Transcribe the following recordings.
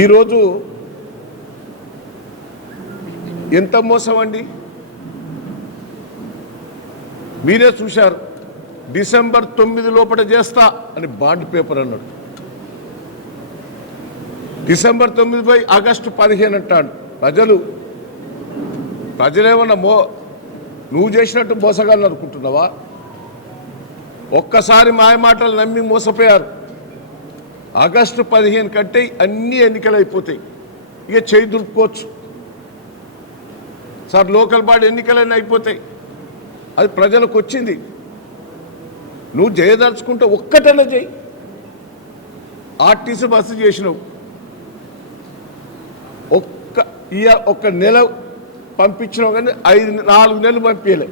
ఈరోజు ఎంత మోసం అండి. మీరే చూశారు, డిసెంబర్ 9 లోపల చేస్తా అని బాండ్ పేపర్ అన్నాడు. డిసెంబర్ 9 పోయి ఆగస్టు 15 అంటాడు. ప్రజలేమన్నా నువ్వు చేసినట్టు మోసగాళ్ళు అనుకుంటున్నావా? ఒక్కసారి మాయ మాటలు నమ్మి మోసపోయారు. ఆగస్టు 15 కంటే అన్ని ఎన్నికలు అయిపోతాయి, ఇక చేయి దులుపుకోవచ్చు సార్. లోకల్ బాడీ ఎన్నికలన్నీ అయిపోతాయి, అది ప్రజలకు వచ్చింది. నువ్వు చేయదలుచుకుంటే ఒక్కటన్నా చేయి. ఆర్టీసీ బస్సు చేసినావు, ఒక్క నెల పంపించినావు, కానీ 4 నెలలు పంపించలే.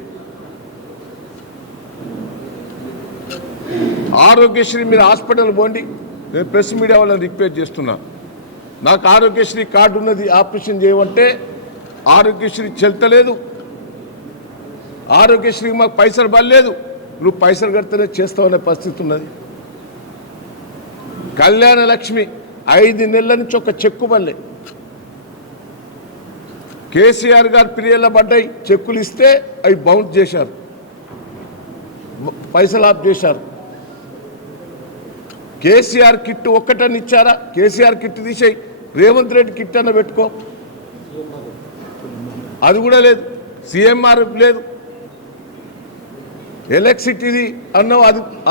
ఆరోగ్యశ్రీ మీరు హాస్పిటల్ పోండి. నేను ప్రెస్ మీడియా వాళ్ళని రిక్వెస్ట్ చేస్తున్నా, నాకు ఆరోగ్యశ్రీ కార్డు ఉన్నది, ఆపరేషన్ చేయమంటే ఆరోగ్యశ్రీ చెల్తలేదు. ఆరోగ్యశ్రీ మాకు పైసలు పడలేదు, నువ్వు పైసలు కడితేనే చేస్తావనే పరిస్థితి ఉన్నది. కళ్యాణ లక్ష్మి 5 నెలల నుంచి ఒక చెక్కు పడలే. కేసీఆర్ గారు పీరియడ్లో పడ్డాయి, చెక్కులు ఇస్తే అవి బౌన్స్ చేశారు, పైసలు ఆఫ్ చేశారు. కేసీఆర్ కిట్ ఒక్కటని ఇచ్చారా? కేసీఆర్ కిట్ తీసేయి, రేవంత్ రెడ్డి కిట్ అన్న పెట్టుకో, అది కూడా లేదు. సిఎంఆర్ లేదు. ఎలక్ట్రిసిటీది అన్నావు,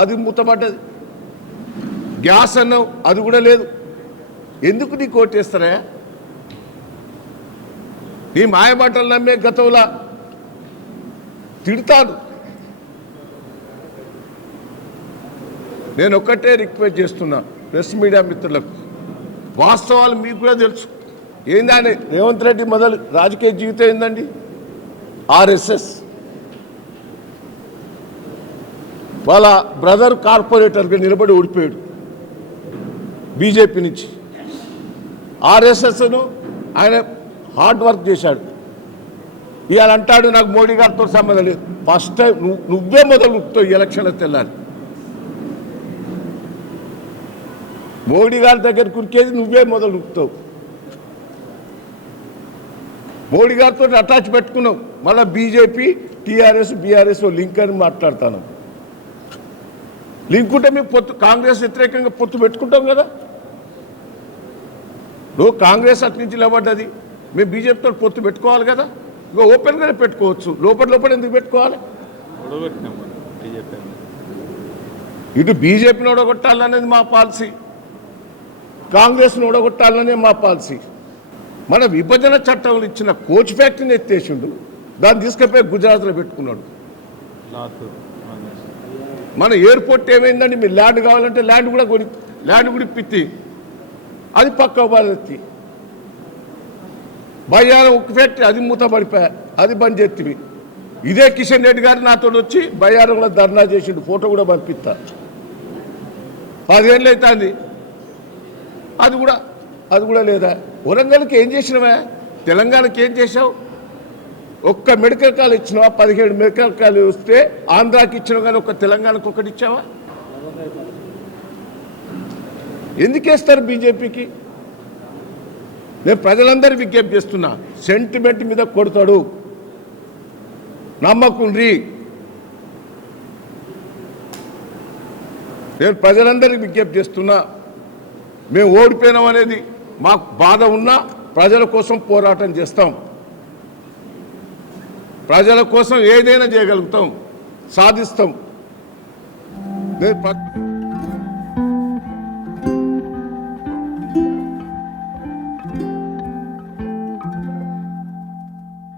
అది మూతపడ్డది. గ్యాస్ అన్నావు, అది కూడా లేదు. ఎందుకు నీకు ఓటేస్తారా? నీ మాయమాటలు నమ్మే గతంలా తిడతాను. నేను ఒక్కటే రిక్వెస్ట్ చేస్తున్నా ప్రెస్ మీడియా మిత్రులకు, వాస్తవాలు మీకు కూడా తెలుసు. ఏందని రేవంత్ రెడ్డి మొదలు రాజకీయ జీవితం ఏందండి? ఆర్ఎస్ఎస్. వాళ్ళ బ్రదర్ కార్పొరేటర్గా నిలబడి ఓడిపోయాడు బీజేపీ నుంచి. ఆర్ఎస్ఎస్ను ఆయన హార్డ్ వర్క్ చేశాడు. ఇవాళ అంటాడు నాకు మోడీ గారితో సంబంధం లేదు. ఫస్ట్ టైం నువ్వే మొదలు నొక్కుతావు ఈ ఎలక్షన్లో తెల్లాలి. మోడీ గారి దగ్గర కురికేది నువ్వే మొదలు నొక్కుతావు. మోడీ గారితో అటాచ్ పెట్టుకున్నావు, మళ్ళీ బీజేపీ టీఆర్ఎస్ బీఆర్ఎస్ లింక్ అని మాట్లాడతాను. లింక్ ఉంటే మేము కాంగ్రెస్ వ్యతిరేకంగా పొత్తు పెట్టుకుంటాం కదా. నువ్వు కాంగ్రెస్ అటు నుంచి నిలబడ్డది, మేము బీజేపీతో పొత్తు పెట్టుకోవాలి కదా. ఇంకా ఓపెన్గానే పెట్టుకోవచ్చు, లోపల ఎందుకు పెట్టుకోవాలి? ఇటు బీజేపీని ఓడగొట్టాలనేది మా పాలసీ, కాంగ్రెస్ను ఓడగొట్టాలనే మా పాలసీ. మన విభజన చట్టంలో ఇచ్చిన కోచ్ ఫ్యాక్టరీని ఎత్తేసిండు, దాన్ని తీసుకుపోయి గుజరాత్లో పెట్టుకున్నాడు. మన ఎయిర్పోర్ట్ ఏమైందండి? మీరు ల్యాండ్ కావాలంటే ల్యాండ్ కూడా ఇప్పిత్తి, అది పక్క బాధెత్తి. బయ్యారం ఉక్కు ఫ్యాక్టరీ అది మూతపడిపోయా, అది బంద్ చేతివి. ఇదే కిషన్ రెడ్డి గారు నాతో వచ్చి బయ్యారంలో ధర్నా చేసిండు, ఫోటో కూడా పంపిస్తా. 10 ఏళ్ళు అవుతుంది, అది కూడా లేదా? వరంగల్కి ఏం చేసినవా? తెలంగాణకి ఏం చేసావు? ఒక్క మెడికల్ కాలేజ్ ఇచ్చినావా? 17 మెడికల్ కాలేజ్ వస్తే ఆంధ్రాకి ఇచ్చినావు, కానీ ఒక్క తెలంగాణకు ఒకటి ఇచ్చావా? ఎందుకు వేస్తారు బీజేపీకి? నేను ప్రజలందరూ విజ్ఞప్తి చేస్తున్నా, సెంటిమెంట్ మీద కొడతాడు, నమ్మకుండ్రి. నేను ప్రజలందరికీ విజ్ఞప్తి చేస్తున్నా, మేము ఓడిపోయినాం అనేది మాకు బాధ ఉన్నా ప్రజల కోసం పోరాటం చేస్తాం. ప్రజల కోసం ఏదైనా చేయగలుగుతాం, సాధిస్తాం. నేను